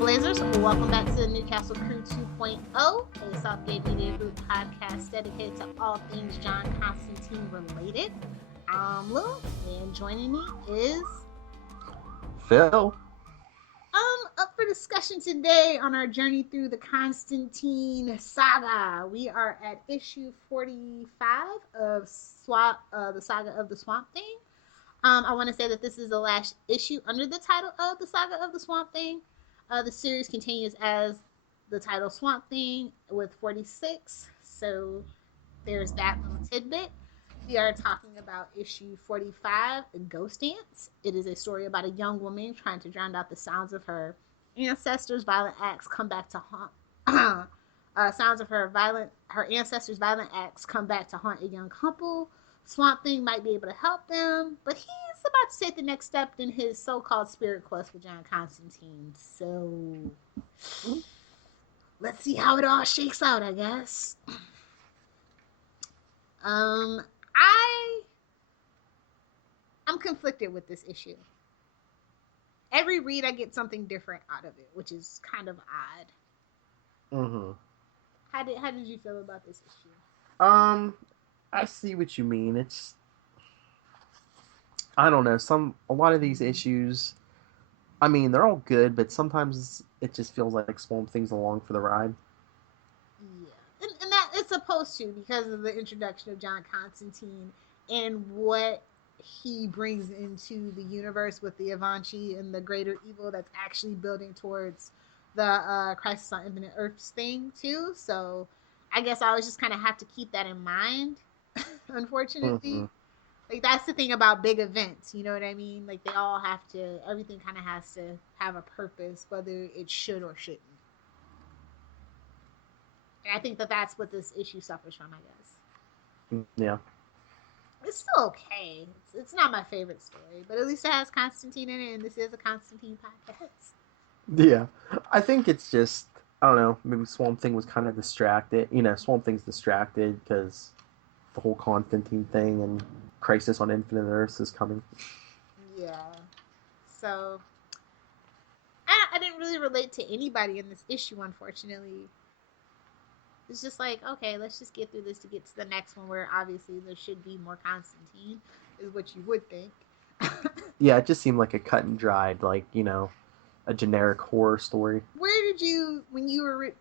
Trailblazers. Welcome back to the Newcastle Crew 2.0, a Southgate Media Group podcast dedicated to all things John Constantine related. I'm Lou, and joining me is Phil. Up for discussion today on our journey through the Constantine saga. We are at issue 45 of the Saga of the Swamp Thing. I want to say that this is the last issue under the title of the Saga of the Swamp Thing. The series continues as the title Swamp Thing with 46. So there's that little tidbit. We are talking about issue 45, Ghost Dance. It is a story about a young woman trying to drown out the sounds of her ancestors' violent acts come back to haunt. Sounds of her ancestors' violent acts come back to haunt a young couple. Swamp Thing might be able to help them, but he's about to take the next step in his so-called spirit quest with John Constantine. So let's see how it all shakes out, I guess. I'm conflicted with this issue. Every read I get something different out of it, which is kind of odd. Mm-hmm. How did you feel about this issue? I see what you mean. I don't know, a lot of these issues, I mean, they're all good, but sometimes it just feels like Swamp Thing's along for the ride. Yeah. And that it's supposed to, because of the introduction of John Constantine and what he brings into the universe with the Avanchi and the greater evil that's actually building towards the Crisis on Infinite Earths thing too. So I guess I always just kind of have to keep that in mind. Unfortunately, Mm-hmm. like that's the thing about big events. You know what I mean? Like they all have to. Everything kind of has to have a purpose, whether it should or shouldn't. And I think that that's what this issue suffers from. I guess. Yeah. It's still okay. It's not my favorite story, but at least it has Constantine in it, and this is a Constantine podcast. Yeah. I think it's just, I don't know, maybe Swamp Thing was kind of distracted. Swamp Thing's distracted because the whole Constantine thing and Crisis on Infinite Earths is coming. Yeah. So I didn't really relate to anybody in this issue, unfortunately. It's just like, okay, let's just get through this to get to the next one where obviously there should be more Constantine, is what you would think. Yeah, it just seemed like a cut and dried, like, a generic horror story. Where did you, when you were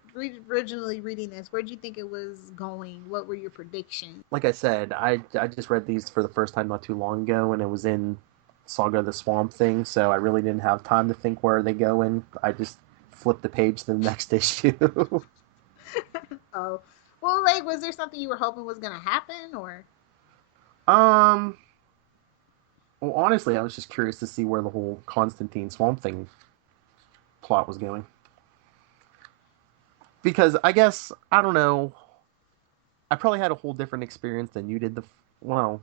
originally reading this, where did you think it was going? What were your predictions? Like I said, I just read these for the first time not too long ago, and it was in Saga of the Swamp Thing, so I really didn't have time to think where they go in. I just flipped the page to the next issue. Oh, well, like, was there something you were hoping was going to happen, or? um, well, honestly, I was just curious to see where the whole Constantine Swamp Thing plot was going. Because I guess, I don't know, I probably had a whole different experience than you did. Well,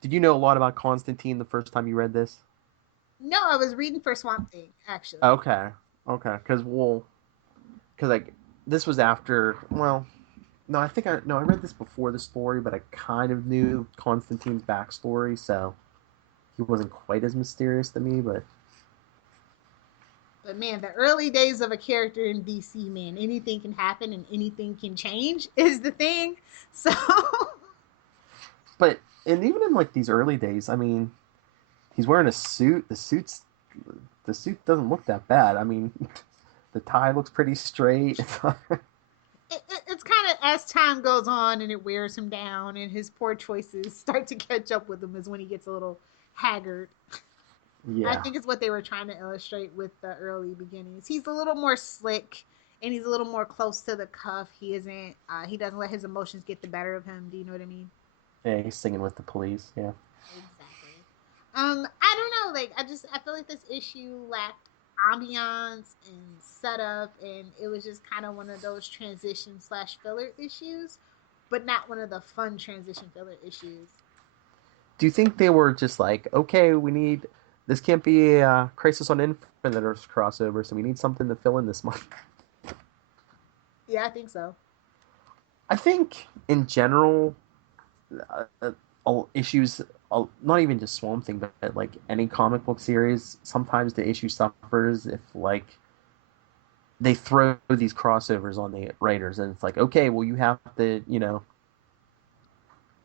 did you know a lot about Constantine the first time you read this? No, I was reading for Swamp Thing, actually. Okay, because like this was after. Well, no, I read this before the story, but I kind of knew Constantine's backstory, so he wasn't quite as mysterious to me. But man, the early days of a character in DC, man, anything can happen and anything can change is the thing. So, and even in like these early days, I mean, he's wearing a suit. The suit doesn't look that bad. I mean, the tie looks pretty straight. it's kind of as time goes on and it wears him down and his poor choices start to catch up with him is when he gets a little haggard. Yeah. I think it's what they were trying to illustrate with the early beginnings. He's a little more slick and he's a little more close to the cuff. He isn't. He doesn't let his emotions get the better of him. Do you know what I mean? Yeah, he's singing with the police. Yeah. Exactly. I don't know. Like, I feel like this issue lacked ambiance and setup, and it was just kind of one of those transition/filler issues, but not one of the fun transition filler issues. Do you think they were just like, okay, this can't be a Crisis on Infinite Earths crossover, so we need something to fill in this month? Yeah, I think so. I think in general, issues, not even just Swamp Thing, but like any comic book series, sometimes the issue suffers if like they throw these crossovers on the writers, and it's like, okay, well, you have to,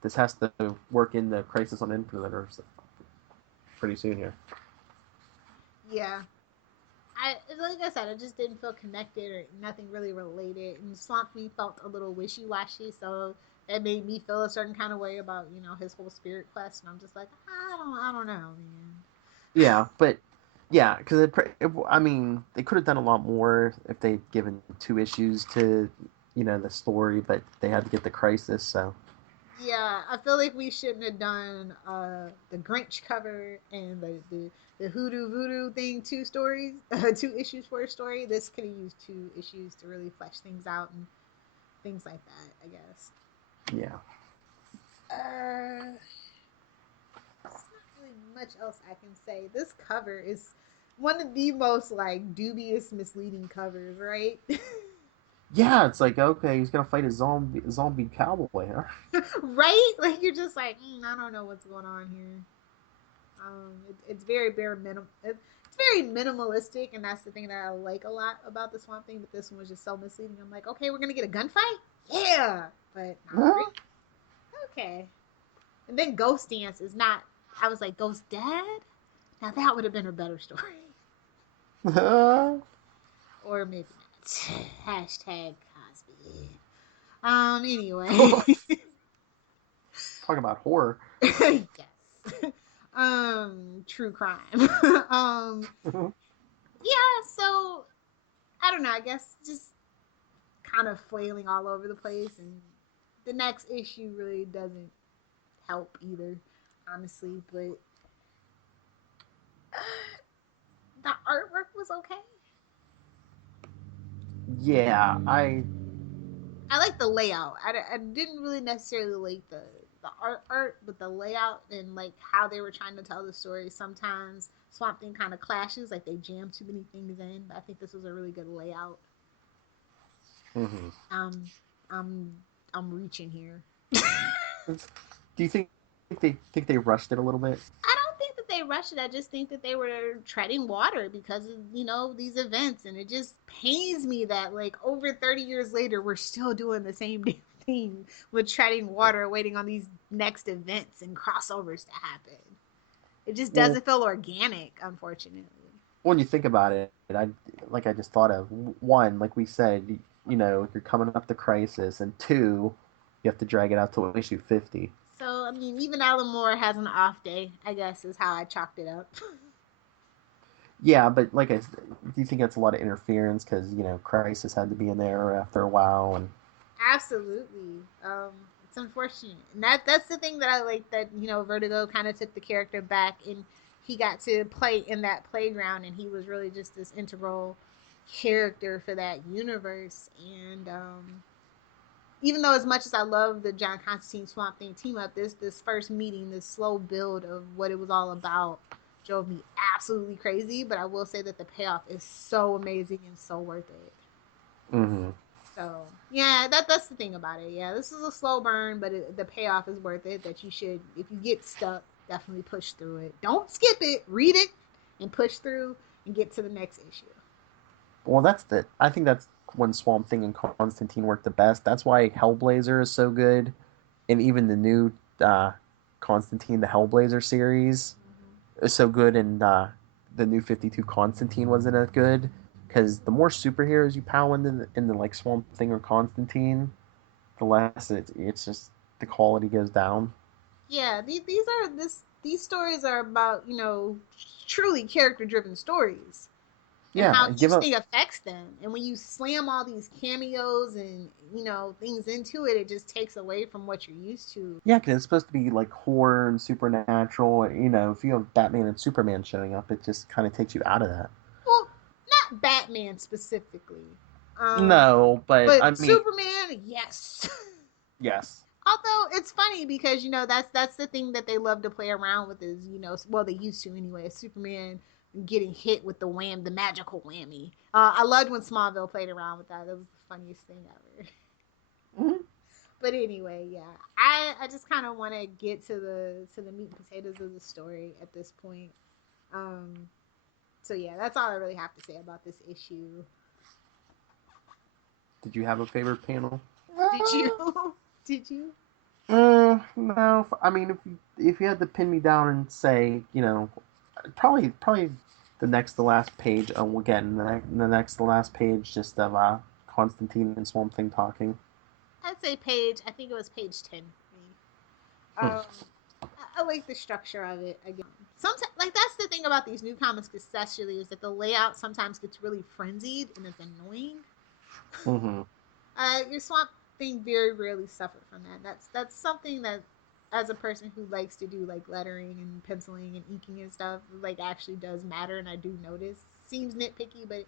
this has to work in the Crisis on Infinite Earths pretty soon here. Yeah. Like I said, I just didn't feel connected or nothing really related, and Swamp Thing felt a little wishy washy, so that made me feel a certain kind of way about his whole spirit quest, and I'm just like, I don't know, man. Yeah, but yeah, because I mean, they could have done a lot more if they'd given 2 issues to, the story, but they had to get the Crisis, so. Yeah, I feel like we shouldn't have done the Grinch cover and the Hoodoo Voodoo thing 2 stories, 2 issues for a story. This could have used 2 issues to really flesh things out and things like that, I guess. Yeah. There's not really much else I can say. This cover is one of the most like dubious, misleading covers, right? Yeah, it's like, okay, he's gonna fight a zombie cowboy, huh? Right? Like you're just like, I don't know what's going on here. It's very bare minimum. It's very minimalistic, and that's the thing that I like a lot about the Swamp Thing. But this one was just so misleading. I'm like, okay, we're gonna get a gunfight, yeah, but not really. Okay. And then Ghost Dance is not. I was like, Ghost Dad. Now that would have been a better story, or maybe not. Hashtag Cosby. Anyway. Talk about horror. Yes. True crime. um, yeah. So I don't know. I guess just kind of flailing all over the place, and the next issue really doesn't help either, honestly. But the artwork was okay. Yeah, I like the layout. I didn't really necessarily like the art, but the layout and like how they were trying to tell the story. Sometimes Swamp Thing kind of clashes, like they jam too many things in. But I think this was a really good layout. mm-hmm. Um, I'm I'm reaching here. Do you think they rushed it a little bit? I don't think that they rushed it. I just think that they were treading water because of these events, and it just pains me that like over 30 years later we're still doing the same damn thing with treading water, waiting on these next events and crossovers to happen. It just Well, doesn't feel organic, unfortunately. when you think about it, I just thought of one, like we said, you're coming up the Crisis, and two, you have to drag it out to issue 50. So I mean, even Alan Moore has an off day, I guess, is how I chalked it up. Yeah, but do you think that's a lot of interference because Crisis had to be in there after a while, and Absolutely. It's unfortunate, and that's the thing that I like, that Vertigo kind of took the character back, and he got to play in that playground, and he was really just this integral character for that universe. And even though as much as I love the John Constantine Swamp Thing team up, this first meeting, this slow build of what it was all about, drove me absolutely crazy. But I will say that the payoff is so amazing and so worth it. mm-hmm. So yeah, that's the thing about it. Yeah, this is a slow burn, but the payoff is worth it. That you should, if you get stuck, definitely push through it. Don't skip it. Read it and push through and get to the next issue. Well, I think that's when Swamp Thing and Constantine work the best. That's why Hellblazer is so good, and even the new uh, Constantine, the Hellblazer series, Mm-hmm. is so good, and the new 52 Constantine wasn't as good because the more superheroes you pile into like Swamp Thing or Constantine, the less it's just the quality goes down. Yeah, these stories are about truly character driven stories, and Yeah, how and each give up. thing affects them. And when you slam all these cameos and things into it, it just takes away from what you're used to. Yeah, because it's supposed to be like horror and supernatural. If you have Batman and Superman showing up, it just kind of takes you out of that. Well, not Batman specifically, um, No, but I but mean, Superman, yes. yes. Although it's funny because that's the thing that they love to play around with is well, they used to anyway. Superman getting hit with the magical whammy. I loved when Smallville played around with that. That was the funniest thing ever. Mm-hmm. But anyway, yeah, I just kind of want to get to the meat and potatoes of the story at this point. Um, so yeah, that's all I really have to say about this issue. Did you have a favorite panel? Did you? Did you? No. I mean, if you had to pin me down and say, probably the next to last page. Again, the next to last page, just of Constantine and Swamp Thing talking. I'd say page. I think it was page 10 for me. Hmm. I like the structure of it again. Sometimes, like that's the thing about these new comics, especially, is that the layout sometimes gets really frenzied and it's annoying. Mm-hmm. Your Swamp Thing very rarely suffered from that. That's something that, as a person who likes to do like lettering and penciling and inking and stuff, like actually does matter, and I do notice. Seems nitpicky, but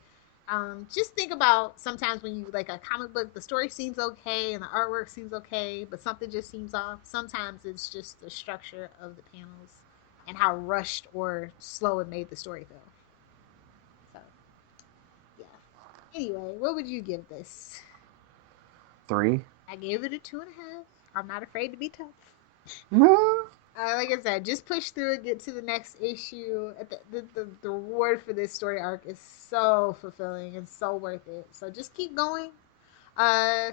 just think about sometimes when you like a comic book, the story seems okay and the artwork seems okay, but something just seems off. Sometimes it's just the structure of the panels and how rushed or slow it made the story feel. So yeah. Anyway, what would you give this? 3. I gave it a 2.5. I'm not afraid to be tough. Mm-hmm. Like I said, just push through it, get to the next issue. The reward for this story arc is so fulfilling and so worth it. So just keep going.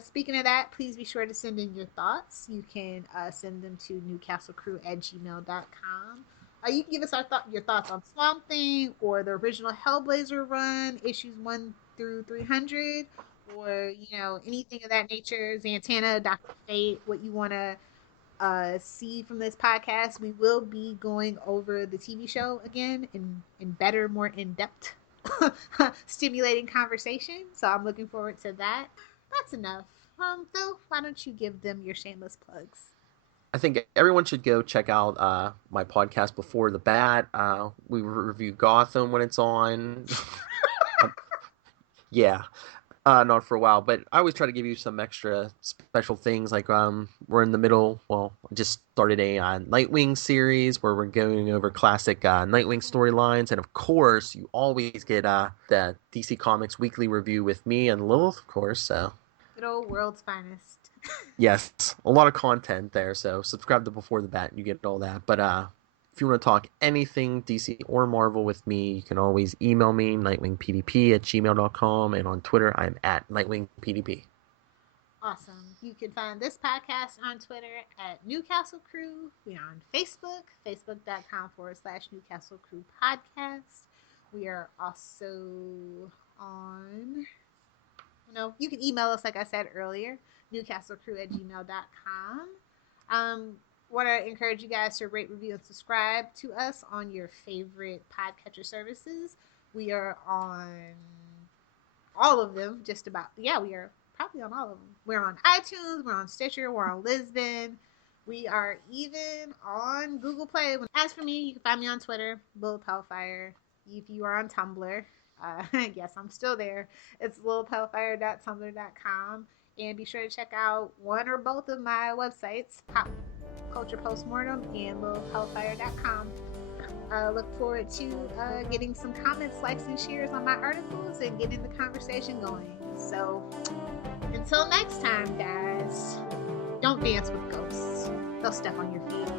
Speaking of that, please be sure to send in your thoughts. You can send them to newcastlecrew@gmail.com. You can give us your thoughts on Swamp Thing or the original Hellblazer run, issues 1 through 300, or anything of that nature. Zatanna, Doctor Fate, what you want to see from this podcast. We will be going over the TV show again in better, more in depth, stimulating conversation. So I'm looking forward to that. That's enough. Phil, why don't you give them your shameless plugs? I think everyone should go check out my podcast Before the Bat. We review Gotham when it's on. Yeah, not for a while, but I always try to give you some extra special things. Like we're in the middle. Well, I just started a Nightwing series where we're going over classic Nightwing storylines, and of course, you always get the DC Comics weekly review with me and Lilith, of course. So Good old world's finest. yes, a lot of content there. So subscribe to Before the Bat, and you get all that. But if you want to talk anything DC or Marvel with me, you can always email me, nightwingpdp@gmail.com, and on Twitter, I'm at nightwingpdp. Awesome. You can find this podcast on Twitter at Newcastle Crew. We are on Facebook, facebook.com/Newcastle Crew Podcast. We are also on, you can email us, like I said earlier, newcastlecrew@gmail.com. Want to encourage you guys to rate, review, and subscribe to us on your favorite podcatcher services. We are on all of them, just about. Yeah, we are probably on all of them. We're on iTunes, we're on Stitcher, we're on Lisbon. We are even on Google Play. As for me, you can find me on Twitter, Lil Hellfire. If you are on Tumblr, yes, I'm still there. It's lilpelfire.tumblr.com. And be sure to check out one or both of my websites, Pop Culture Postmortem and lilpelfire.com. Look forward to getting some comments, likes, and shares on my articles and getting the conversation going. So until next time, guys, don't dance with ghosts. They'll step on your feet.